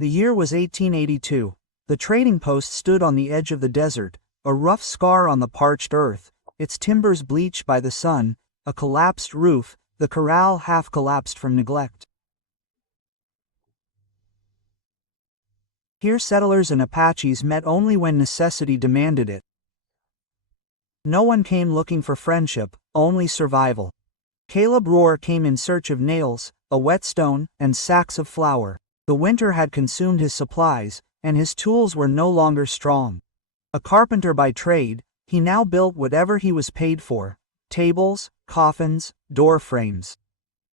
The year was 1882. The trading post stood on the edge of the desert, a rough scar on the parched earth, its timbers bleached by the sun, a collapsed roof, the corral half collapsed from neglect. Here settlers and Apaches met only when necessity demanded it. No one came looking for friendship, only survival. Caleb Rohr came in search of nails, a whetstone, and sacks of flour. The winter had consumed his supplies, and his tools were no longer strong. A carpenter by trade, he now built whatever he was paid for: tables, coffins, door frames.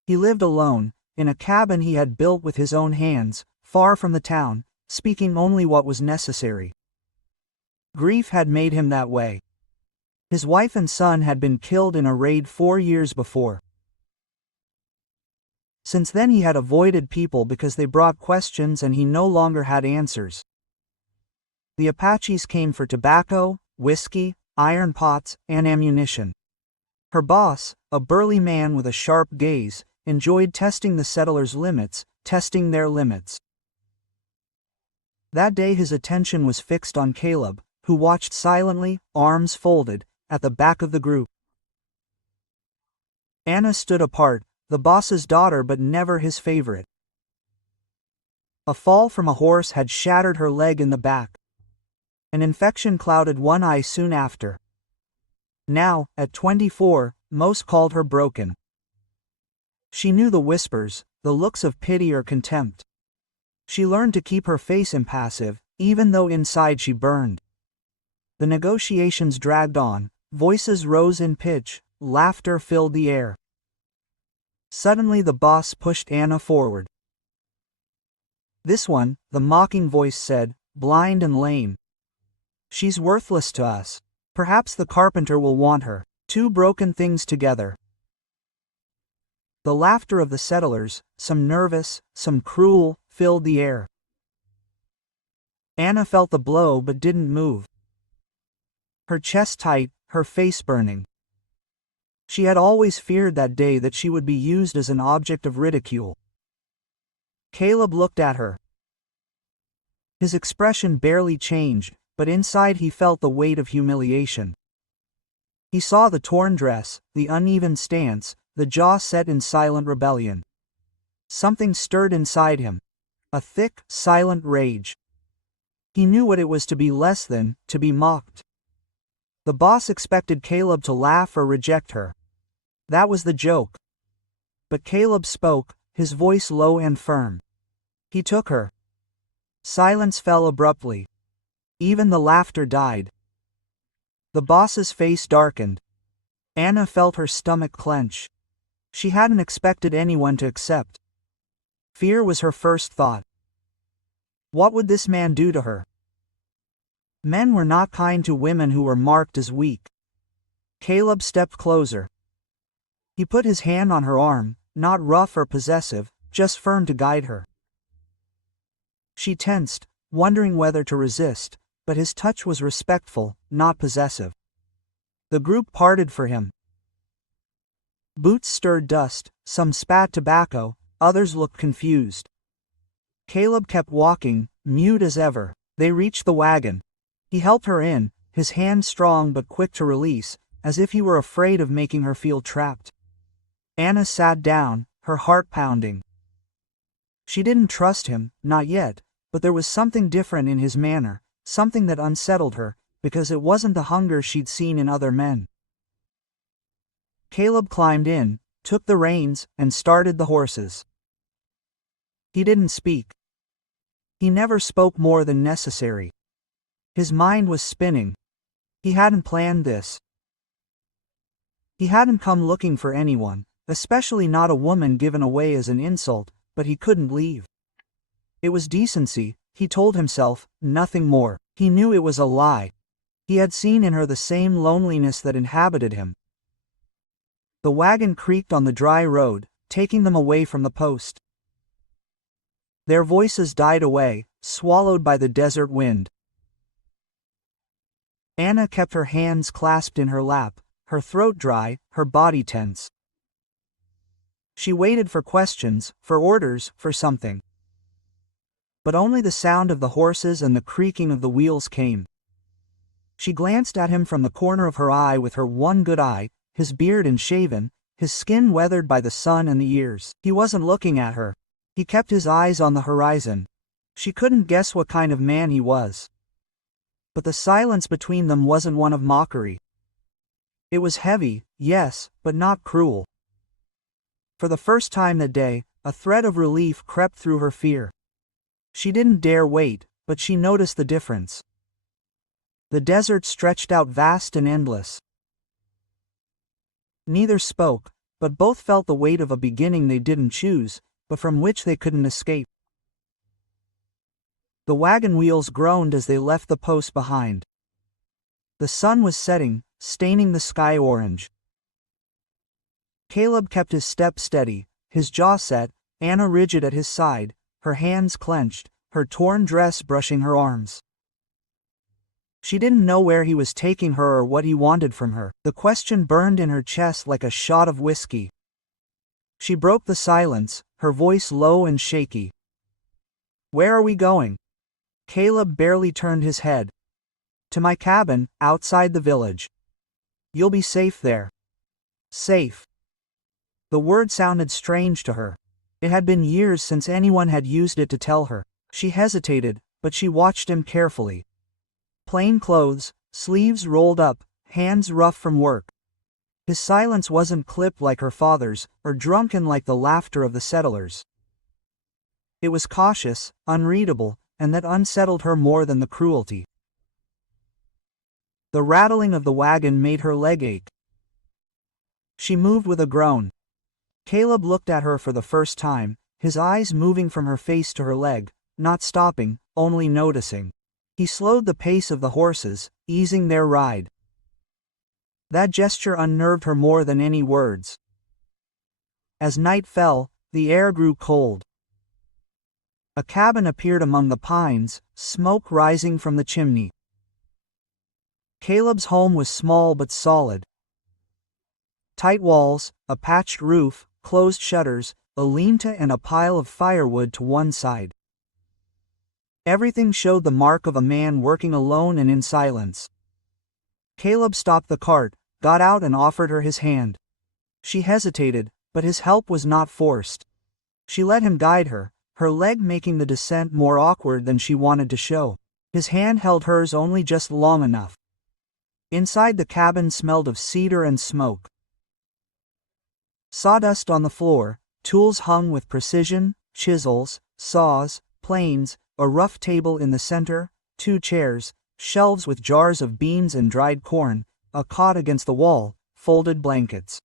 He lived alone, in a cabin he had built with his own hands, far from the town, speaking only what was necessary. Grief had made him that way. His wife and son had been killed in a raid 4 years before. Since then he had avoided people because they brought questions and he no longer had answers. The Apaches came for tobacco, whiskey, iron pots, and ammunition. Her boss, a burly man with a sharp gaze, enjoyed testing the settlers' limits, testing their limits. That day his attention was fixed on Caleb, who watched silently, arms folded, at the back of the group. Anna stood apart, the boss's daughter but never his favorite. A fall from a horse had shattered her leg in the back. An infection clouded one eye soon after. Now, at 24, most called her broken. She knew the whispers, the looks of pity or contempt. She learned to keep her face impassive, even though inside she burned. The negotiations dragged on, voices rose in pitch, laughter filled the air. Suddenly the boss pushed Anna forward. "This one," the mocking voice said, "blind and lame. She's worthless to us. Perhaps the carpenter will want her. Two broken things together." The laughter of the settlers, some nervous, some cruel, filled the air. Anna felt the blow but didn't move. Her chest tight, her face burning. She had always feared that day that she would be used as an object of ridicule. Caleb looked at her. His expression barely changed, but inside he felt the weight of humiliation. He saw the torn dress, the uneven stance, the jaw set in silent rebellion. Something stirred inside him. A thick, silent rage. He knew what it was to be less than, to be mocked. The boss expected Caleb to laugh or reject her. That was the joke. But Caleb spoke, his voice low and firm. He took her. Silence fell abruptly. Even the laughter died. The boss's face darkened. Anna felt her stomach clench. She hadn't expected anyone to accept. Fear was her first thought. What would this man do to her? Men were not kind to women who were marked as weak. Caleb stepped closer. He put his hand on her arm, not rough or possessive, just firm to guide her. She tensed, wondering whether to resist, but his touch was respectful, not possessive. The group parted for him. Boots stirred dust, some spat tobacco, others looked confused. Caleb kept walking, mute as ever. They reached the wagon. He helped her in, his hand strong but quick to release, as if he were afraid of making her feel trapped. Anna sat down, her heart pounding. She didn't trust him, not yet, but there was something different in his manner, something that unsettled her, because it wasn't the hunger she'd seen in other men. Caleb climbed in, took the reins, and started the horses. He didn't speak. He never spoke more than necessary. His mind was spinning. He hadn't planned this. He hadn't come looking for anyone, especially not a woman given away as an insult, but he couldn't leave. It was decency, he told himself, nothing more. He knew it was a lie. He had seen in her the same loneliness that inhabited him. The wagon creaked on the dry road, taking them away from the post. Their voices died away, swallowed by the desert wind. Anna kept her hands clasped in her lap, her throat dry, her body tense. She waited for questions, for orders, for something. but only the sound of the horses and the creaking of the wheels came. She glanced at him from the corner of her eye with her one good eye, his beard unshaven, his skin weathered by the sun and the years. He wasn't looking at her. He kept his eyes on the horizon. She couldn't guess what kind of man he was. But the silence between them wasn't one of mockery. It was heavy, yes, but not cruel. For the first time that day, a thread of relief crept through her fear. She didn't dare wait, but she noticed the difference. The desert stretched out vast and endless. Neither spoke, but both felt the weight of a beginning they didn't choose, but from which they couldn't escape. The wagon wheels groaned as they left the post behind. The sun was setting, staining the sky orange. Caleb kept his step steady, his jaw set, Anna rigid at his side, her hands clenched, her torn dress brushing her arms. She didn't know where he was taking her or what he wanted from her. The question burned in her chest like a shot of whiskey. She broke the silence, her voice low and shaky. "Where are we going?" Caleb barely turned his head. "To my cabin, outside the village. You'll be safe there." Safe. The word sounded strange to her. It had been years since anyone had used it to tell her. She hesitated, but she watched him carefully. Plain clothes, sleeves rolled up, hands rough from work. His silence wasn't clipped like her father's, or drunken like the laughter of the settlers. It was cautious, unreadable, and that unsettled her more than the cruelty. The rattling of the wagon made her leg ache. She moved with a groan. Caleb looked at her for the first time, his eyes moving from her face to her leg, not stopping, only noticing. He slowed the pace of the horses, easing their ride. That gesture unnerved her more than any words. As night fell, the air grew cold. A cabin appeared among the pines, smoke rising from the chimney. Caleb's home was small but solid. Tight walls, a patched roof, closed shutters, a lean-to and a pile of firewood to one side. Everything showed the mark of a man working alone and in silence. Caleb stopped the cart, got out and offered her his hand. She hesitated, but his help was not forced. She let him guide her, her leg making the descent more awkward than she wanted to show. His hand held hers only just long enough. Inside the cabin smelled of cedar and smoke. Sawdust on the floor, tools hung with precision, chisels, saws, planes, a rough table in the center, 2 chairs, shelves with jars of beans and dried corn, a cot against the wall, folded blankets.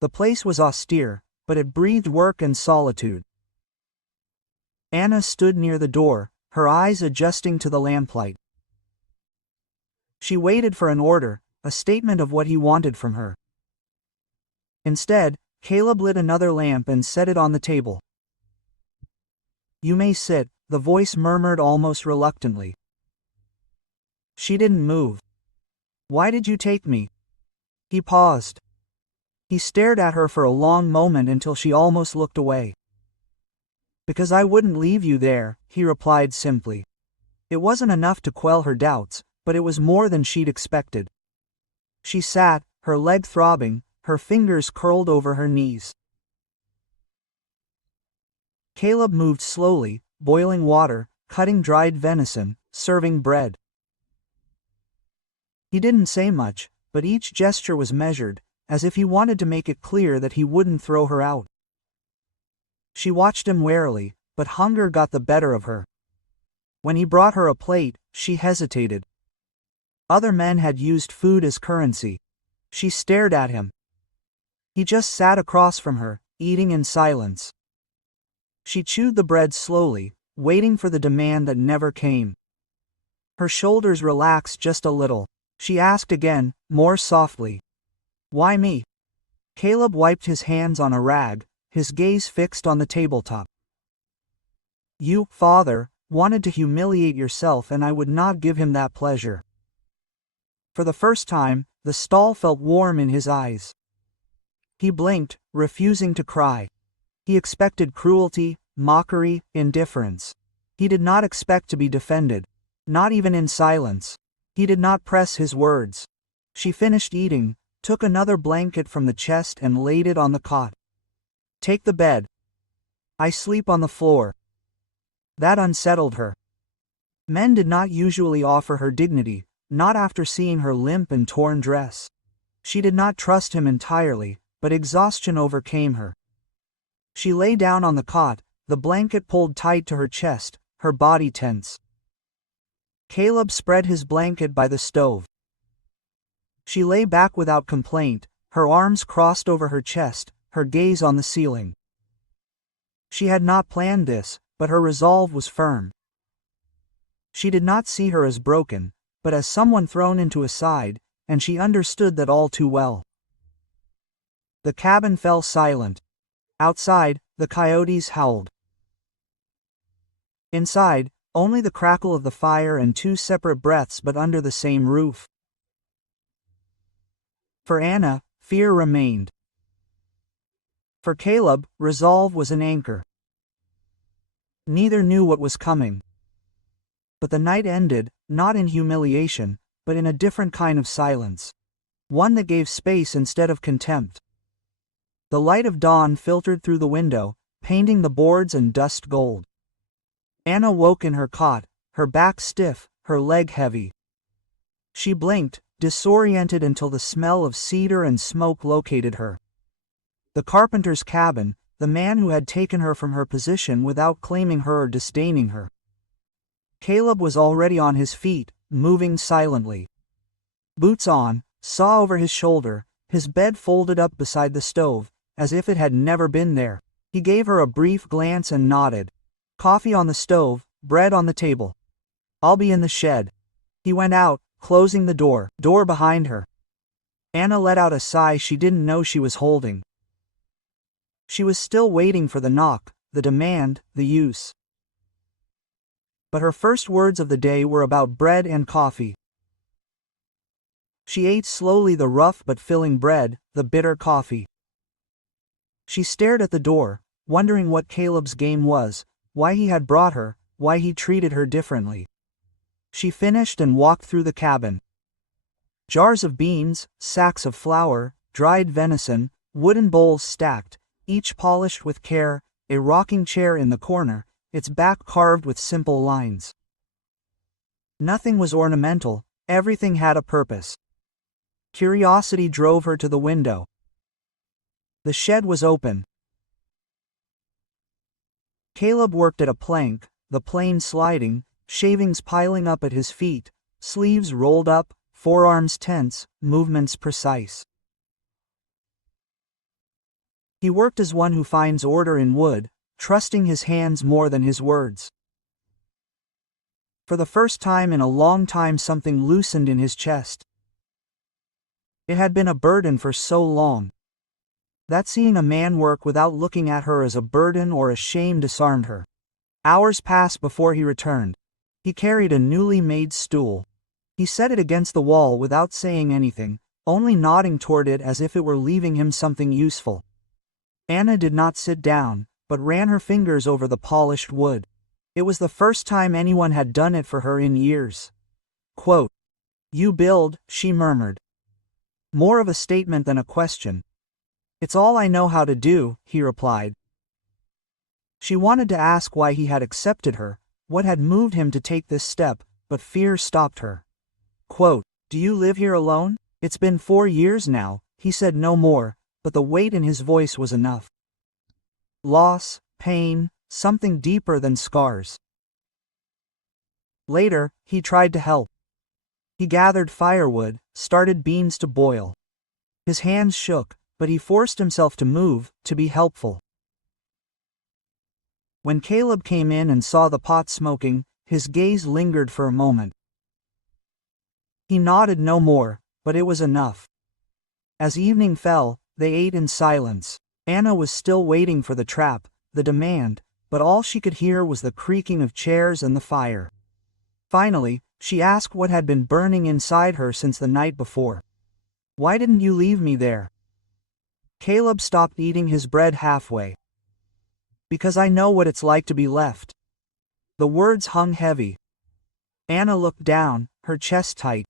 The place was austere, but it breathed work and solitude. Anna stood near the door, her eyes adjusting to the lamplight. She waited for an order, a statement of what he wanted from her. Instead, Caleb lit another lamp and set it on the table. "You may sit," the voice murmured almost reluctantly. She didn't move. "Why did you take me?" He paused. He stared at her for a long moment until she almost looked away. "Because I wouldn't leave you there," he replied simply. It wasn't enough to quell her doubts, but it was more than she'd expected. She sat, her leg throbbing, her fingers curled over her knees. Caleb moved slowly, boiling water, cutting dried venison, serving bread. He didn't say much, but each gesture was measured, as if he wanted to make it clear that he wouldn't throw her out. She watched him warily, but hunger got the better of her. When he brought her a plate, she hesitated. Other men had used food as currency. She stared at him. He just sat across from her, eating in silence. She chewed the bread slowly, waiting for the demand that never came. Her shoulders relaxed just a little. She asked again, more softly. "Why me?" Caleb wiped his hands on a rag, his gaze fixed on the tabletop. "You, father, wanted to humiliate yourself and I would not give him that pleasure." For the first time, the stall felt warm in his eyes. He blinked, refusing to cry. He expected cruelty, mockery, indifference. He did not expect to be defended. Not even in silence. He did not press his words. She finished eating, took another blanket from the chest and laid it on the cot. Take the bed. I sleep on the floor. That unsettled her. Men did not usually offer her dignity, not after seeing her limp and torn dress. She did not trust him entirely, but exhaustion overcame her. She lay down on the cot, the blanket pulled tight to her chest, her body tense. Caleb spread his blanket by the stove. She lay back without complaint, her arms crossed over her chest, her gaze on the ceiling. She had not planned this, but her resolve was firm. She did not see her as broken, but as someone thrown into a side, and she understood that all too well. The cabin fell silent. Outside, the coyotes howled. Inside, only the crackle of the fire and two separate breaths but under the same roof. For Anna, fear remained. For Caleb, resolve was an anchor. Neither knew what was coming. But the night ended, not in humiliation, but in a different kind of silence. One that gave space instead of contempt. The light of dawn filtered through the window, painting the boards and dust gold. Anna woke in her cot, her back stiff, her leg heavy. She blinked, disoriented until the smell of cedar and smoke located her. The carpenter's cabin, the man who had taken her from her position without claiming her or disdaining her. Caleb was already on his feet, moving silently. Boots on, saw over his shoulder, his bed folded up beside the stove, as if it had never been there. He gave her a brief glance and nodded. Coffee on the stove, bread on the table. I'll be in the shed. He went out, closing the door behind her. Anna let out a sigh she didn't know she was holding. She was still waiting for the knock, the demand, the use. But her first words of the day were about bread and coffee. She ate slowly the rough but filling bread, the bitter coffee. She stared at the door, wondering what Caleb's game was, why he had brought her, why he treated her differently. She finished and walked through the cabin. Jars of beans, sacks of flour, dried venison, wooden bowls stacked, each polished with care, a rocking chair in the corner, its back carved with simple lines. Nothing was ornamental, everything had a purpose. Curiosity drove her to the window. The shed was open. Caleb worked at a plank, the plane sliding, shavings piling up at his feet, sleeves rolled up, forearms tense, movements precise. He worked as one who finds order in wood, trusting his hands more than his words. For the first time in a long time something loosened in his chest. It had been a burden for so long. That seeing a man work without looking at her as a burden or a shame disarmed her. Hours passed before he returned. He carried a newly made stool. He set it against the wall without saying anything, only nodding toward it as if it were leaving him something useful. Anna did not sit down, but ran her fingers over the polished wood. It was the first time anyone had done it for her in years. Quote, "You build," she murmured. More of a statement than a question. "It's all I know how to do," he replied. She wanted to ask why he had accepted her, what had moved him to take this step, but fear stopped her. Quote, "Do you live here alone?" "It's been 4 years now," he said no more, but the weight in his voice was enough. Loss, pain, something deeper than scars. Later, he tried to help. He gathered firewood, started beans to boil. His hands shook, but he forced himself to move, to be helpful. When Caleb came in and saw the pot smoking, his gaze lingered for a moment. He nodded no more, but it was enough. As evening fell, they ate in silence. Anna was still waiting for the trap, the demand, but all she could hear was the creaking of chairs and the fire. Finally, she asked what had been burning inside her since the night before. "Why didn't you leave me there?" Caleb stopped eating his bread halfway. Because I know what it's like to be left. The words hung heavy. Anna looked down, her chest tight.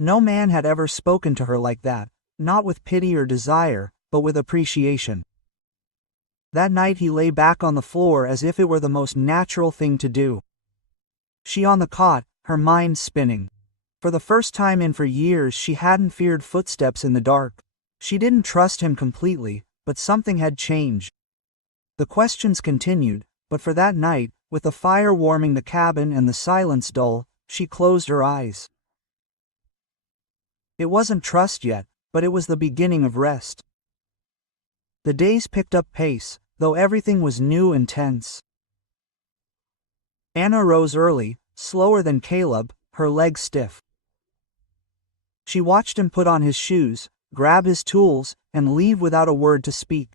No man had ever spoken to her like that, not with pity or desire, but with appreciation. That night he lay back on the floor as if it were the most natural thing to do. She on the cot, her mind spinning. For the first time in for years she hadn't feared footsteps in the dark. She didn't trust him completely, but something had changed. The questions continued, but for that night, with the fire warming the cabin and the silence dull, she closed her eyes. It wasn't trust yet, but it was the beginning of rest. The days picked up pace, though everything was new and tense. Anna rose early, slower than Caleb, her legs stiff. She watched him put on his shoes, grab his tools, and leave without a word to speak.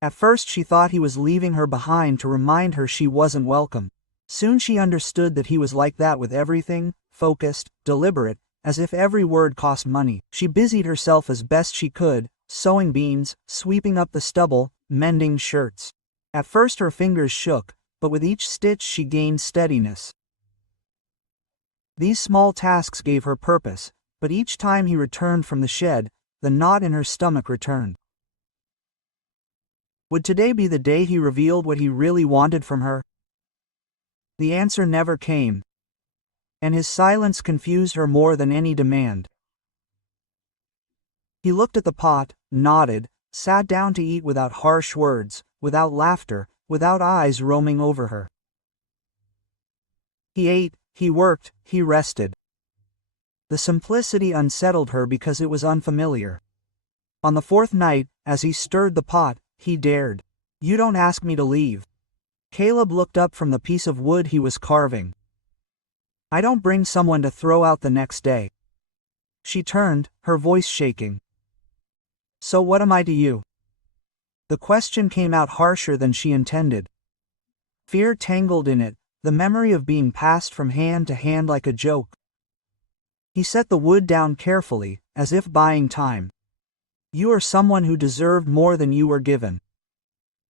At first she thought he was leaving her behind to remind her she wasn't welcome. Soon she understood that he was like that with everything, focused, deliberate, as if every word cost money. She busied herself as best she could, sowing beans, sweeping up the stubble, mending shirts. At first her fingers shook, but with each stitch she gained steadiness. These small tasks gave her purpose, but each time he returned from the shed, the knot in her stomach returned. Would today be the day he revealed what he really wanted from her? The answer never came, and his silence confused her more than any demand. He looked at the pot, nodded, sat down to eat without harsh words, without laughter, without eyes roaming over her. He ate, he worked, he rested. The simplicity unsettled her because it was unfamiliar. On the fourth night, as he stirred the pot, he dared. "You don't ask me to leave." Caleb looked up from the piece of wood he was carving. "I don't bring someone to throw out the next day." She turned, her voice shaking. "So what am I to you?" The question came out harsher than she intended. Fear tangled in it, the memory of being passed from hand to hand like a joke. He set the wood down carefully, as if buying time. "You are someone who deserved more than you were given."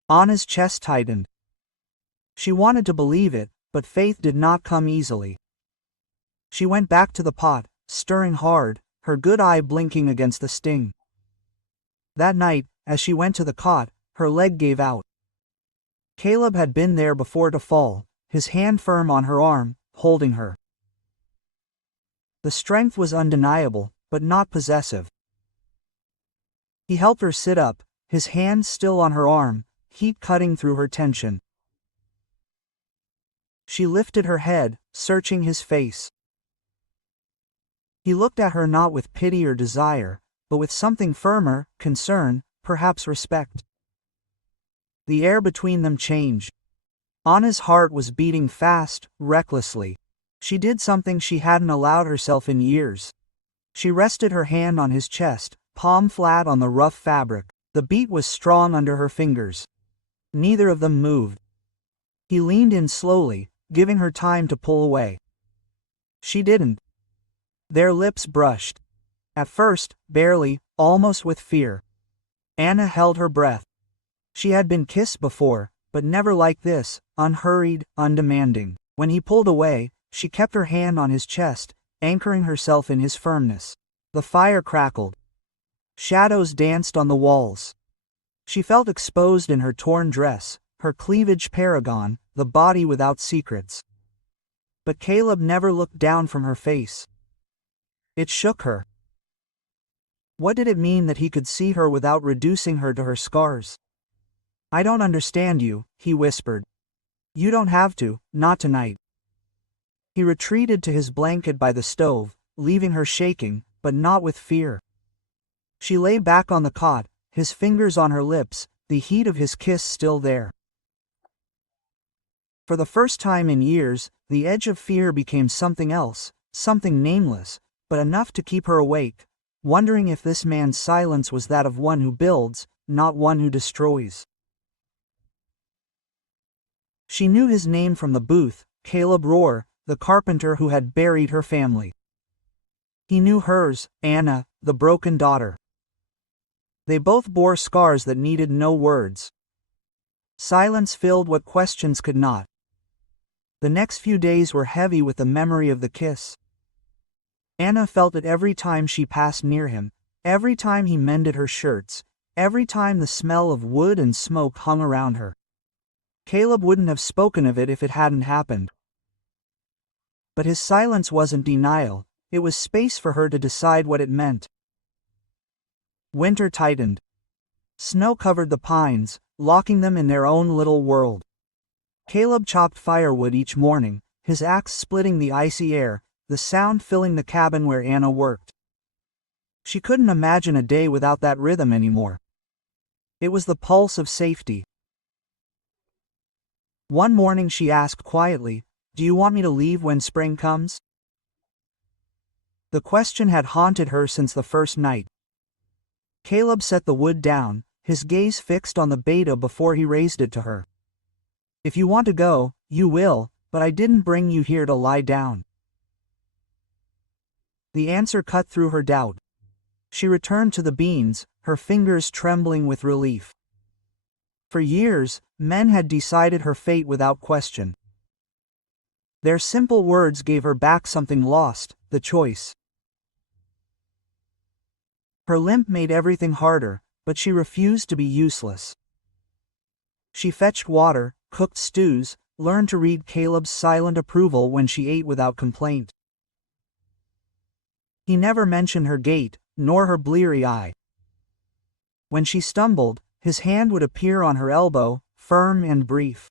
Anna's chest tightened. She wanted to believe it, but faith did not come easily. She went back to the pot, stirring hard, her good eye blinking against the sting. That night, as she went to the cot, her leg gave out. Caleb had been there before to fall, his hand firm on her arm, holding her. The strength was undeniable, but not possessive. He helped her sit up, his hand still on her arm, heat cutting through her tension. She lifted her head, searching his face. He looked at her not with pity or desire, but with something firmer, concern, perhaps respect. The air between them changed. Anna's heart was beating fast, recklessly. She did something she hadn't allowed herself in years. She rested her hand on his chest, palm flat on the rough fabric. The beat was strong under her fingers. Neither of them moved. He leaned in slowly, giving her time to pull away. She didn't. Their lips brushed. At first, barely, almost with fear. Anna held her breath. She had been kissed before, but never like this, unhurried, undemanding. When he pulled away, she kept her hand on his chest, anchoring herself in his firmness. The fire crackled. Shadows danced on the walls. She felt exposed in her torn dress, her cleavage paragon, the body without secrets. But Caleb never looked down from her face. It shook her. What did it mean that he could see her without reducing her to her scars? "I don't understand you," he whispered. "You don't have to, not tonight." He retreated to his blanket by the stove, leaving her shaking, but not with fear. She lay back on the cot, his fingers on her lips, the heat of his kiss still there. For the first time in years, the edge of fear became something else, something nameless, but enough to keep her awake, wondering if this man's silence was that of one who builds, not one who destroys. She knew his name from the booth, Caleb Rohr, the carpenter who had buried her family. He knew hers, Anna, the broken daughter. They both bore scars that needed no words. Silence filled what questions could not. The next few days were heavy with the memory of the kiss. Anna felt it every time she passed near him, every time he mended her shirts, every time the smell of wood and smoke hung around her. Caleb wouldn't have spoken of it if it hadn't happened. But his silence wasn't denial, it was space for her to decide what it meant. Winter tightened. Snow covered the pines, locking them in their own little world. Caleb chopped firewood each morning, his axe splitting the icy air, the sound filling the cabin where Anna worked. She couldn't imagine a day without that rhythm anymore. It was the pulse of safety. One morning she asked quietly, "Do you want me to leave when spring comes?" The question had haunted her since the first night. Caleb set the wood down, his gaze fixed on the beta before he raised it to her. "If you want to go, you will, but I didn't bring you here to lie down." The answer cut through her doubt. She returned to the beans, her fingers trembling with relief. For years, men had decided her fate without question. Their simple words gave her back something lost, the choice. Her limp made everything harder, but she refused to be useless. She fetched water, cooked stews, learned to read Caleb's silent approval when she ate without complaint. He never mentioned her gait, nor her bleary eye. When she stumbled, his hand would appear on her elbow, firm and brief.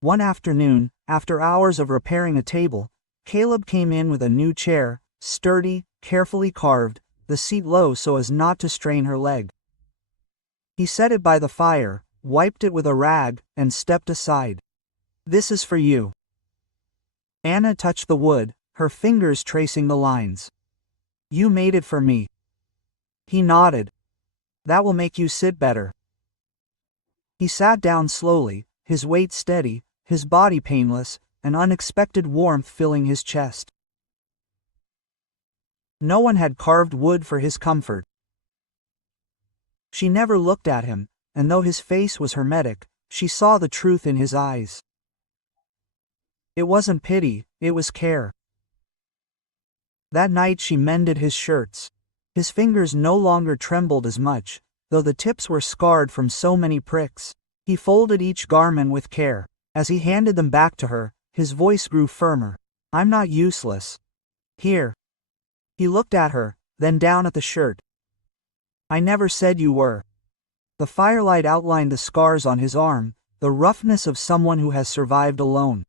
One afternoon, after hours of repairing a table, Caleb came in with a new chair, sturdy, carefully carved, the seat low so as not to strain her leg. He set it by the fire, wiped it with a rag, and stepped aside. "This is for you." Anna touched the wood, her fingers tracing the lines. "You made it for me." He nodded. "That will make you sit better." He sat down slowly, his weight steady, his body painless, an unexpected warmth filling his chest. No one had carved wood for his comfort. She never looked at him, and though his face was hermetic, she saw the truth in his eyes. It wasn't pity, it was care. That night she mended his shirts. His fingers no longer trembled as much, though the tips were scarred from so many pricks. He folded each garment with care. As he handed them back to her, his voice grew firmer. "I'm not useless. Here." He looked at her, then down at the shirt. "I never said you were." The firelight outlined the scars on his arm, the roughness of someone who has survived alone.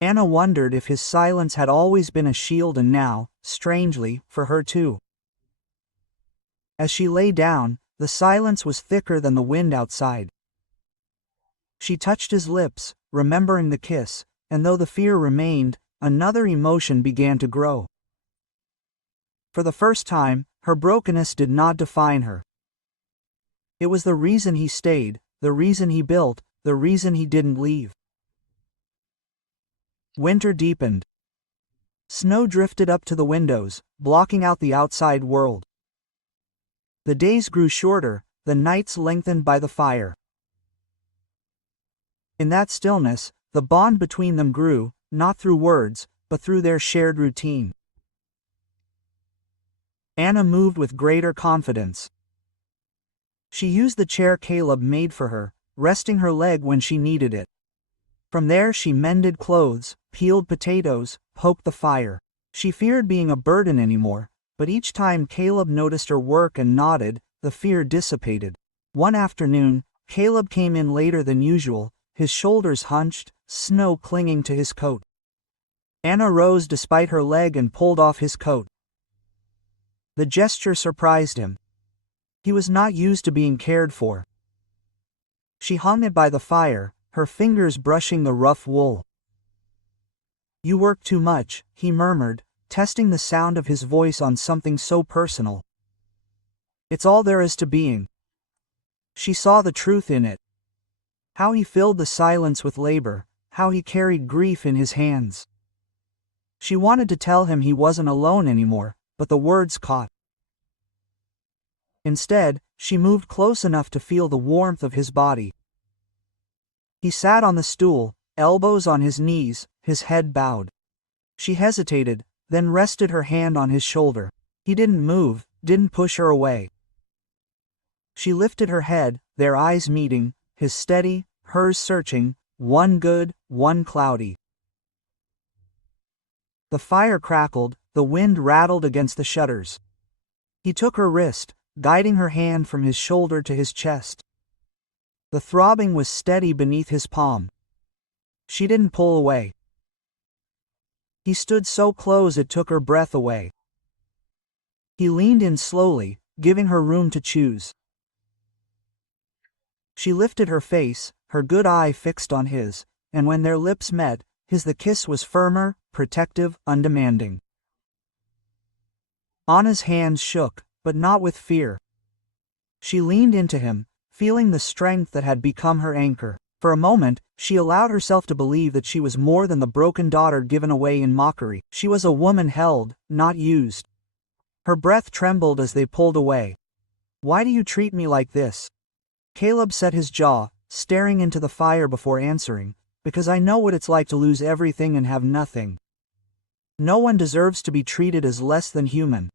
Anna wondered if his silence had always been a shield and now, strangely, for her too. As she lay down, the silence was thicker than the wind outside. She touched his lips, remembering the kiss, and though the fear remained, another emotion began to grow. For the first time, her brokenness did not define her. It was the reason he stayed, the reason he built, the reason he didn't leave. Winter deepened. Snow drifted up to the windows, blocking out the outside world. The days grew shorter, the nights lengthened by the fire. In that stillness, the bond between them grew, not through words, but through their shared routine. Anna moved with greater confidence. She used the chair Caleb made for her, resting her leg when she needed it. From there she mended clothes, peeled potatoes, poked the fire. She feared being a burden anymore, but each time Caleb noticed her work and nodded, the fear dissipated. One afternoon, Caleb came in later than usual, his shoulders hunched, snow clinging to his coat. Anna rose despite her leg and pulled off his coat. The gesture surprised him. He was not used to being cared for. She hung it by the fire, her fingers brushing the rough wool. "You work too much," he murmured, testing the sound of his voice on something so personal. "It's all there is to being." She saw the truth in it. How he filled the silence with labor, how he carried grief in his hands. She wanted to tell him he wasn't alone anymore, but the words caught. Instead, she moved close enough to feel the warmth of his body. He sat on the stool, elbows on his knees, his head bowed. She hesitated, then rested her hand on his shoulder. He didn't move, didn't push her away. She lifted her head, their eyes meeting, his steady, hers searching, one good, one cloudy. The fire crackled, the wind rattled against the shutters. He took her wrist, guiding her hand from his shoulder to his chest. The throbbing was steady beneath his palm. She didn't pull away. He stood so close it took her breath away. He leaned in slowly, giving her room to choose. She lifted her face, her good eye fixed on his, and when their lips met, the kiss was firmer, protective, undemanding. Anna's hands shook, but not with fear. She leaned into him, feeling the strength that had become her anchor. For a moment, she allowed herself to believe that she was more than the broken daughter given away in mockery. She was a woman held, not used. Her breath trembled as they pulled away. "Why do you treat me like this?" Caleb set his jaw, staring into the fire before answering. "Because I know what it's like to lose everything and have nothing. No one deserves to be treated as less than human."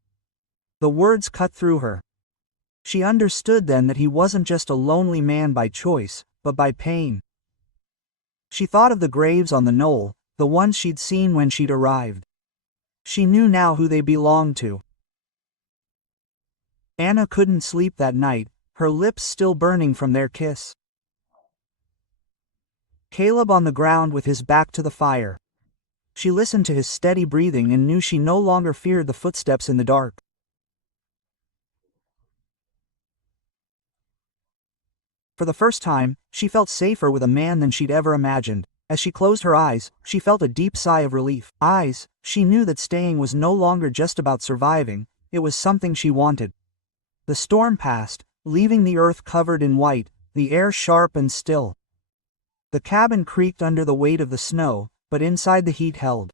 The words cut through her. She understood then that he wasn't just a lonely man by choice, but by pain. She thought of the graves on the knoll, the ones she'd seen when she'd arrived. She knew now who they belonged to. Anna couldn't sleep that night, her lips still burning from their kiss. Caleb on the ground with his back to the fire. She listened to his steady breathing and knew she no longer feared the footsteps in the dark. For the first time, she felt safer with a man than she'd ever imagined. As she closed her eyes, she felt a deep sigh of relief. She knew that staying was no longer just about surviving, it was something she wanted. The storm passed, leaving the earth covered in white, the air sharp and still. The cabin creaked under the weight of the snow, but inside the heat held.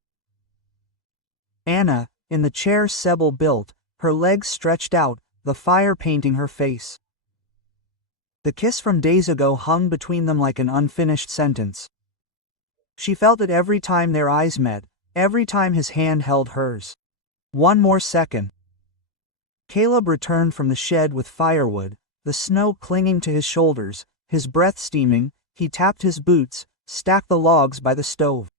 Anna, in the chair Sybil built, her legs stretched out, the fire painting her face. The kiss from days ago hung between them like an unfinished sentence. She felt it every time their eyes met, every time his hand held hers. One more second. Caleb returned from the shed with firewood, the snow clinging to his shoulders, his breath steaming. He tapped his boots, stacked the logs by the stove.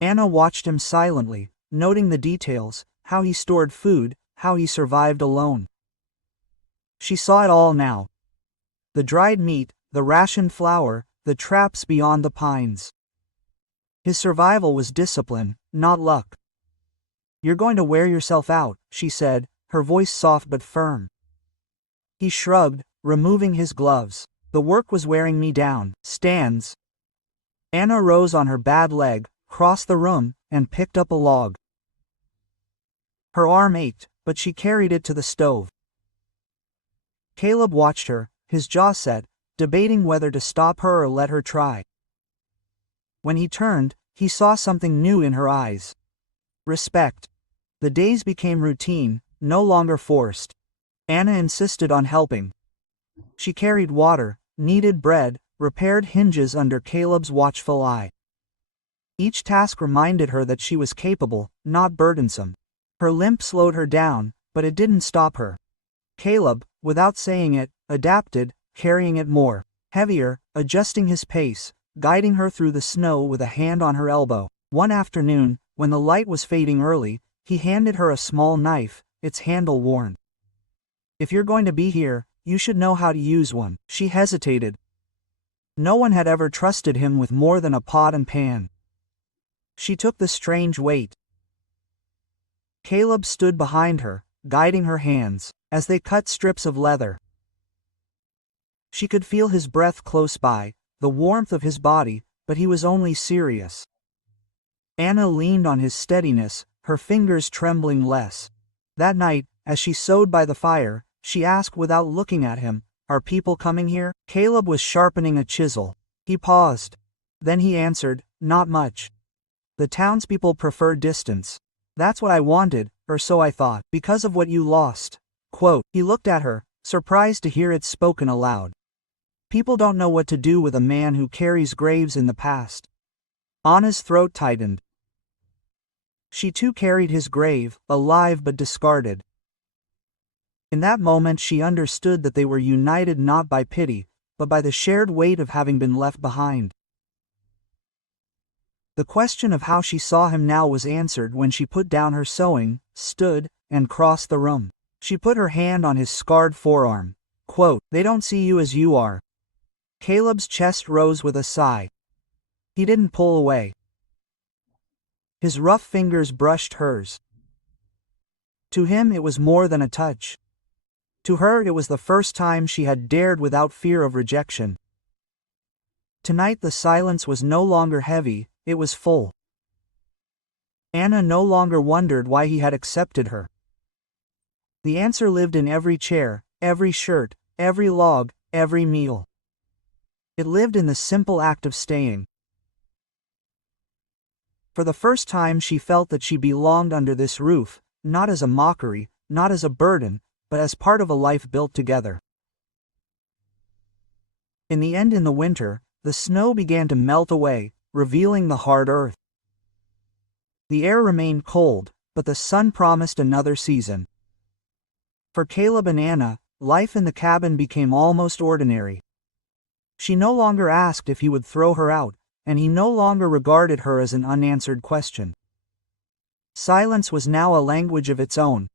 Anna watched him silently, noting the details, how he stored food, how he survived alone. She saw it all now. The dried meat, the rationed flour, the traps beyond the pines. His survival was discipline, not luck. "You're going to wear yourself out," she said, her voice soft but firm. He shrugged, removing his gloves. "The work was wearing me down." Stands. Anna rose on her bad leg, crossed the room, and picked up a log. Her arm ached, but she carried it to the stove. Caleb watched her, his jaw set, debating whether to stop her or let her try. When he turned, he saw something new in her eyes. Respect. The days became routine, no longer forced. Anna insisted on helping. She carried water, kneaded bread, repaired hinges under Caleb's watchful eye. Each task reminded her that she was capable, not burdensome. Her limp slowed her down, but it didn't stop her. Caleb, without saying it, adapted, carrying it more heavier, adjusting his pace, guiding her through the snow with a hand on her elbow. One afternoon, when the light was fading early, he handed her a small knife, its handle worn. "If you're going to be here, you should know how to use one." She hesitated. No one had ever trusted him with more than a pot and pan. She took the strange weight. Caleb stood behind her, guiding her hands, as they cut strips of leather. She could feel his breath close by, the warmth of his body, but he was only serious. Anna leaned on his steadiness, her fingers trembling less. That night, as she sewed by the fire, she asked without looking at him, "Are people coming here?" Caleb was sharpening a chisel. He paused. Then he answered, "Not much. The townspeople prefer distance. That's what I wanted, or so I thought, because of what you lost." Quote, he looked at her, surprised to hear it spoken aloud. People don't know what to do with a man who carries graves in the past. Anna's throat tightened. She too carried his grave, alive but discarded. In that moment she understood that they were united not by pity, but by the shared weight of having been left behind. The question of how she saw him now was answered when she put down her sewing, stood, and crossed the room. She put her hand on his scarred forearm. Quote, they don't see you as you are. Caleb's chest rose with a sigh. He didn't pull away. His rough fingers brushed hers. To him it was more than a touch. To her it was the first time she had dared without fear of rejection. Tonight the silence was no longer heavy, it was full. Anna no longer wondered why he had accepted her. The answer lived in every chair, every shirt, every log, every meal. It lived in the simple act of staying. For the first time she felt that she belonged under this roof, not as a mockery, not as a burden, but as part of a life built together. In the end, in the winter, the snow began to melt away, revealing the hard earth. The air remained cold, but the sun promised another season. For Caleb and Anna, life in the cabin became almost ordinary. She no longer asked if he would throw her out, and he no longer regarded her as an unanswered question. Silence was now a language of its own.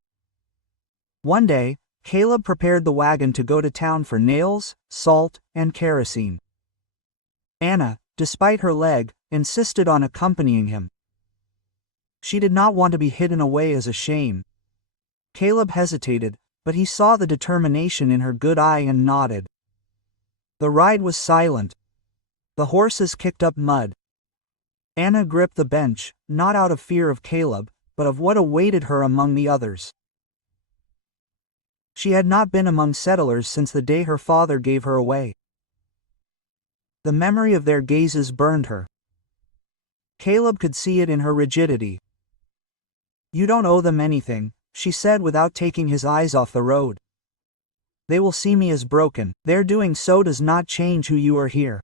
One day, Caleb prepared the wagon to go to town for nails, salt, and kerosene. Anna, despite her leg, insisted on accompanying him. She did not want to be hidden away as a shame. Caleb hesitated, but he saw the determination in her good eye and nodded. The ride was silent. The horses kicked up mud. Anna gripped the bench, not out of fear of Caleb, but of what awaited her among the others. She had not been among settlers since the day her father gave her away. The memory of their gazes burned her. Caleb could see it in her rigidity. You don't owe them anything, she said without taking his eyes off the road. They will see me as broken. Their doing so does not change who you are here.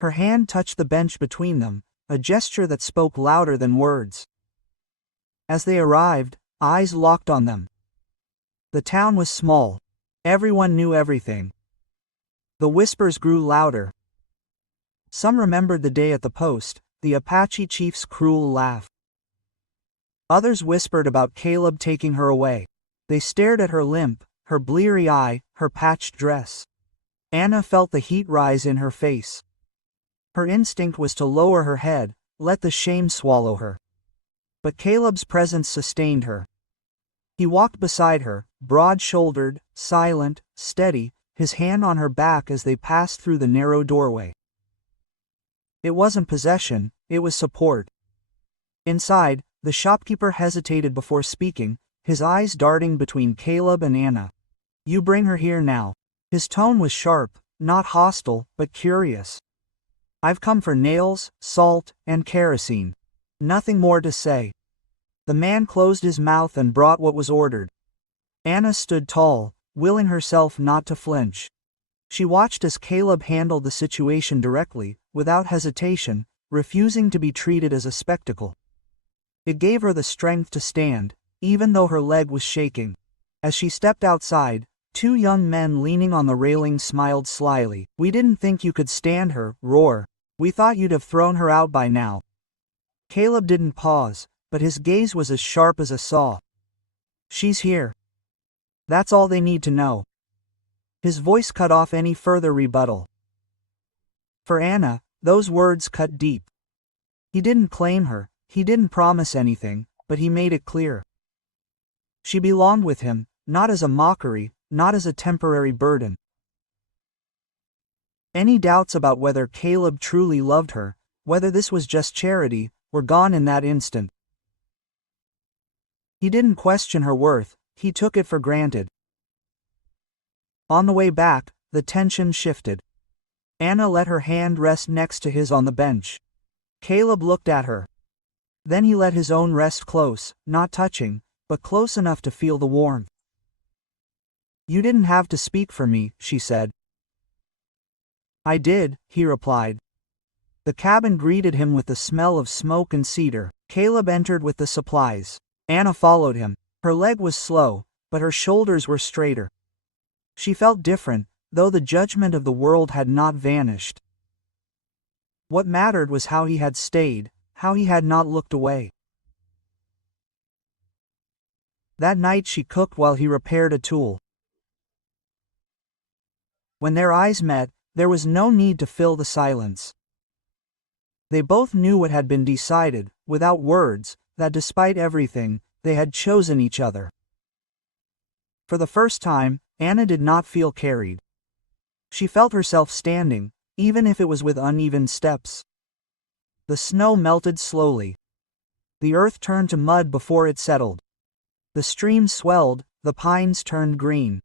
Her hand touched the bench between them, a gesture that spoke louder than words. As they arrived, eyes locked on them. The town was small. Everyone knew everything. The whispers grew louder. Some remembered the day at the post, the Apache chief's cruel laugh. Others whispered about Caleb taking her away. They stared at her limp, her bleary eye, her patched dress. Anna felt the heat rise in her face. Her instinct was to lower her head, let the shame swallow her. But Caleb's presence sustained her. He walked beside her, broad-shouldered, silent, steady, his hand on her back as they passed through the narrow doorway. It wasn't possession, it was support. Inside, the shopkeeper hesitated before speaking, his eyes darting between Caleb and Anna. You bring her here now. His tone was sharp, not hostile, but curious. I've come for nails, salt, and kerosene. Nothing more to say. The man closed his mouth and brought what was ordered. Anna stood tall, willing herself not to flinch. She watched as Caleb handled the situation directly, without hesitation, refusing to be treated as a spectacle. It gave her the strength to stand, even though her leg was shaking. As she stepped outside, two young men leaning on the railing smiled slyly. We didn't think you could stand her, roar. We thought you'd have thrown her out by now. Caleb didn't pause, but his gaze was as sharp as a saw. She's here. That's all they need to know. His voice cut off any further rebuttal. For Anna, those words cut deep. He didn't claim her, he didn't promise anything, but he made it clear. She belonged with him, not as a mockery, not as a temporary burden. Any doubts about whether Caleb truly loved her, whether this was just charity, were gone in that instant. He didn't question her worth, he took it for granted. On the way back, the tension shifted. Anna let her hand rest next to his on the bench. Caleb looked at her. Then he let his own rest close, not touching, but close enough to feel the warmth. "You didn't have to speak for me," she said. "I did," he replied. The cabin greeted him with the smell of smoke and cedar. Caleb entered with the supplies. Anna followed him. Her leg was slow, but her shoulders were straighter. She felt different, though the judgment of the world had not vanished. What mattered was how he had stayed, how he had not looked away. That night she cooked while he repaired a tool. When their eyes met, there was no need to fill the silence. They both knew what had been decided, without words, that despite everything, they had chosen each other. For the first time, Anna did not feel carried. She felt herself standing, even if it was with uneven steps. The snow melted slowly. The earth turned to mud before it settled. The stream swelled, the pines turned green.